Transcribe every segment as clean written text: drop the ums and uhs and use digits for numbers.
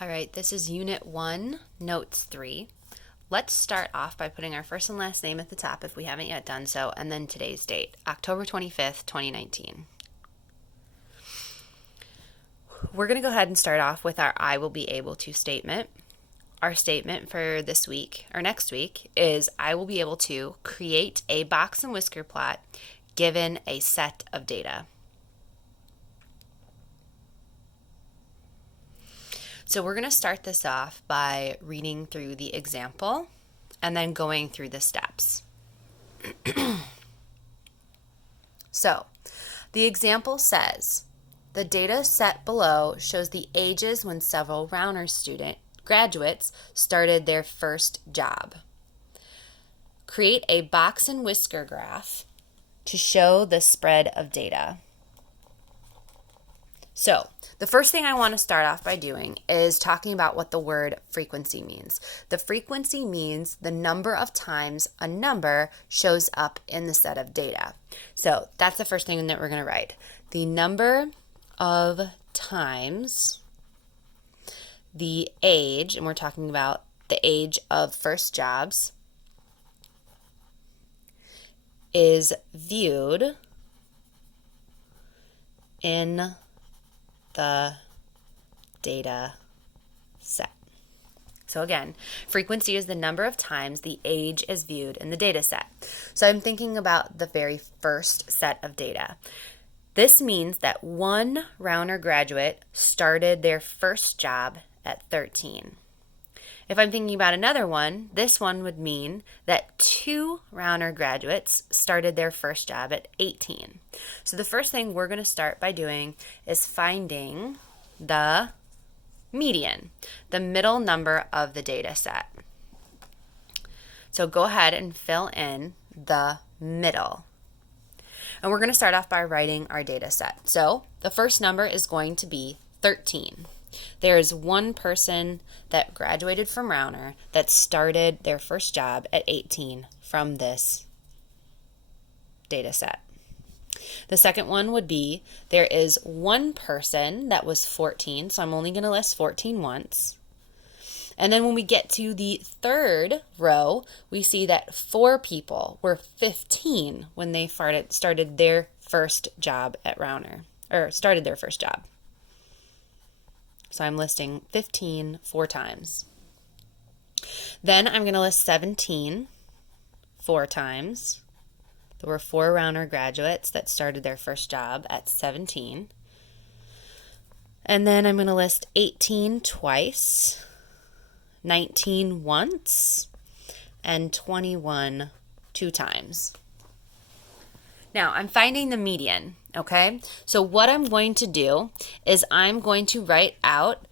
All right, this is Unit 1, Notes 3. Let's start off by putting our first and last name at the top if we haven't yet done so, and then today's date, October 25th, 2019. We're going to go ahead and start off with our I will be able to statement. Our statement for this week, or next week, is I will be able to create a box and whisker plot given a set of data. So we're going to start this off by reading through the example and then going through the steps. So the example says, the data set below shows the ages when several Rauner graduates started their first job. Create a box and whisker graph to show the spread of data. So the first thing I want to start off by doing is talking about what the word frequency means. The frequency means the number of times a number shows up in the set of data. So that's the first thing that we're going to write. The number of times the age, and we're talking about the age of first jobs, is viewed in the data set. So again, frequency is the number of times the age is viewed in the data set. So I'm thinking about the very first set of data. This means that one Rauner graduate started their first job at 13. If I'm thinking about another one, this one would mean that two Rauner graduates started their first job at 18. So the first thing we're going to start by doing is finding the median, the middle number of the data set. So go ahead and fill in the middle. And we're going to start off by writing our data set. So the first number is going to be 13. There is one person that graduated from Rauner that started their first job at 18 from this data set. The second one would be there is one person that was 14, so I'm only going to list 14 once. And then when we get to the third row, we see that 4 people were 15 when they started their first job at Rauner, or started their first job. So I'm listing 15 4 times. Then I'm going to list 17 4 times. There were 4 Rauner graduates that started their first job at 17. And then I'm going to list 18 twice, 19 once, and 21 2 times. Now, I'm finding the median, okay? So what I'm going to do is I'm going to write out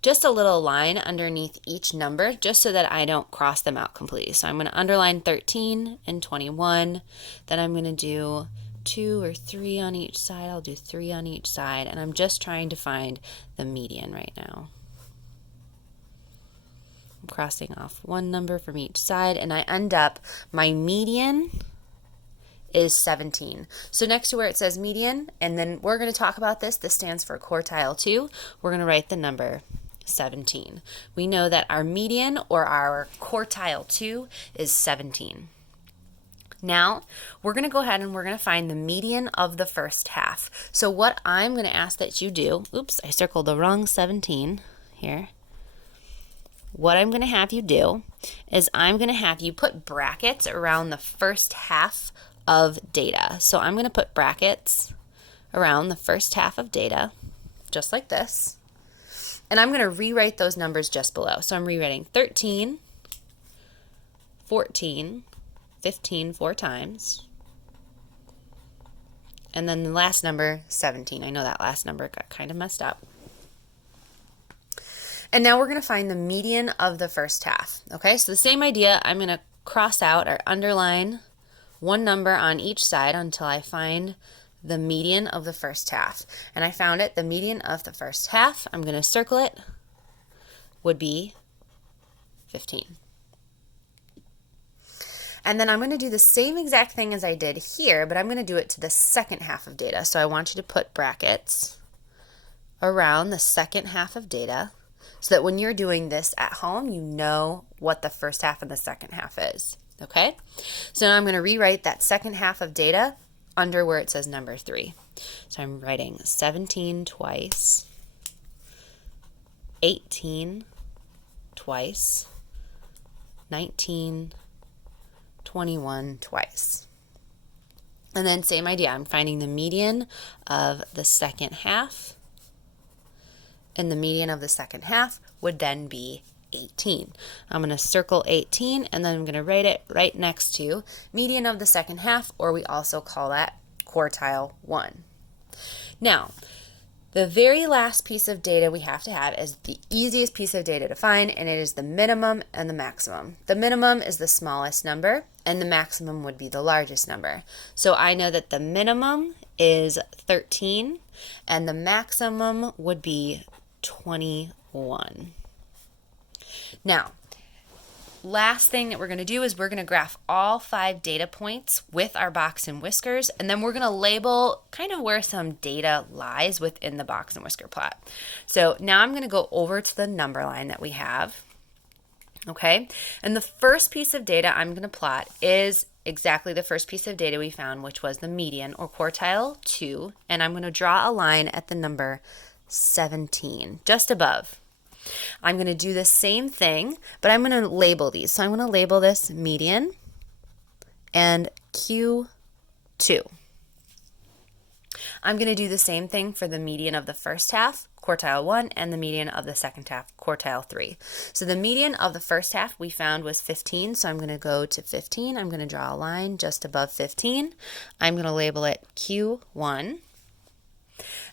just a little line underneath each number just so that I don't cross them out completely. So I'm going to underline 13 and 21. Then I'm going to do 2 or 3 on each side. I'll do 3 on each side. And I'm just trying to find the median right now. I'm crossing off one number from each side, and I end up, my median is 17. So next to where it says median, and then we're going to talk about this stands for quartile 2, we're going to write the number 17. We know that our median or our quartile 2 is 17. Now, we're going to go ahead and we're going to find the median of the first half. So what I'm going to ask that you do, oops, I circled the wrong 17 here. What I'm going to have you do is I'm going to have you put brackets around the first half of data. So I'm going to put brackets around the first half of data, just like this. And I'm going to rewrite those numbers just below. So I'm rewriting 13, 14, 15 4 times. And then the last number, 17. I know that last number got kind of messed up. And now we're going to find the median of the first half. Okay, so the same idea, I'm going to cross out or underline one number on each side until I find the median of the first half. And I found it, the median of the first half, I'm going to circle it, would be 15. And then I'm going to do the same exact thing as I did here, but I'm going to do it to the second half of data. So I want you to put brackets around the second half of data. so that when you're doing this at home, you know what the first half and the second half is. Okay? So now I'm going to rewrite that second half of data under where it says number 3. So I'm writing 17 twice, 18 twice, 19, 21 twice. And then same idea, I'm finding the median of the second half, and the median of the second half would then be 18. I'm going to circle 18, and then I'm going to write it right next to median of the second half, or we also call that quartile 1. Now, the very last piece of data we have to have is the easiest piece of data to find, and it is the minimum and the maximum. The minimum is the smallest number, and the maximum would be the largest number. So I know that the minimum is 13, and the maximum would be 21. Now, last thing that we're going to do is we're going to graph all 5 data points with our box and whiskers, and then we're going to label kind of where some data lies within the box and whisker plot. So now I'm going to go over to the number line that we have. Okay, and the first piece of data I'm going to plot is exactly the first piece of data we found, which was the median or quartile 2, and I'm going to draw a line at the number 17, just above. I'm going to do the same thing, but I'm going to label these. So I'm going to label this median and Q2. I'm going to do the same thing for the median of the first half, quartile 1, and the median of the second half, quartile 3. So the median of the first half we found was 15, so I'm going to go to 15. I'm going to draw a line just above 15. I'm going to label it Q1.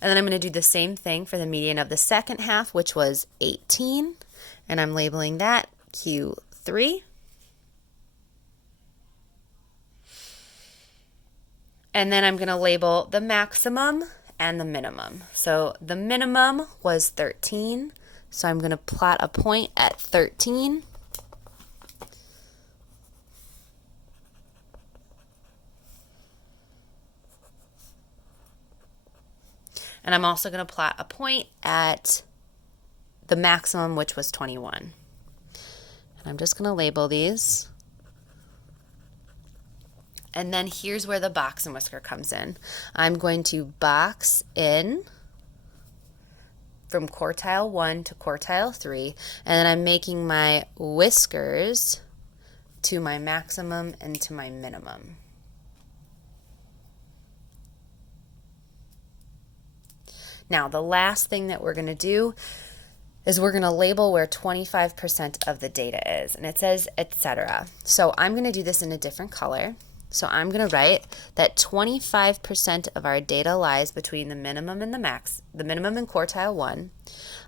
And then I'm going to do the same thing for the median of the second half, which was 18, and I'm labeling that Q3. And then I'm going to label the maximum and the minimum. So the minimum was 13, so I'm going to plot a point at 13. And I'm also going to plot a point at the maximum, which was 21. And I'm just going to label these. And then here's where the box and whisker comes in. I'm going to box in from quartile 1 to quartile 3, and then I'm making my whiskers to my maximum and to my minimum. Now, the last thing that we're going to do is we're going to label where 25% of the data is, and it says etc. So I'm going to do this in a different color. So I'm going to write that 25% of our data lies between the minimum and the max, the minimum and quartile 1.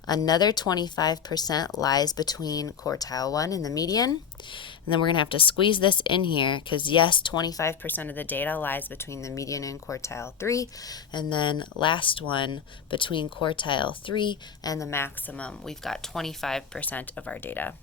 Another 25% lies between quartile 1 and the median. And then we're going to have to squeeze this in here because, yes, 25% of the data lies between the median and quartile 3. And then last one, between quartile 3 and the maximum, we've got 25% of our data.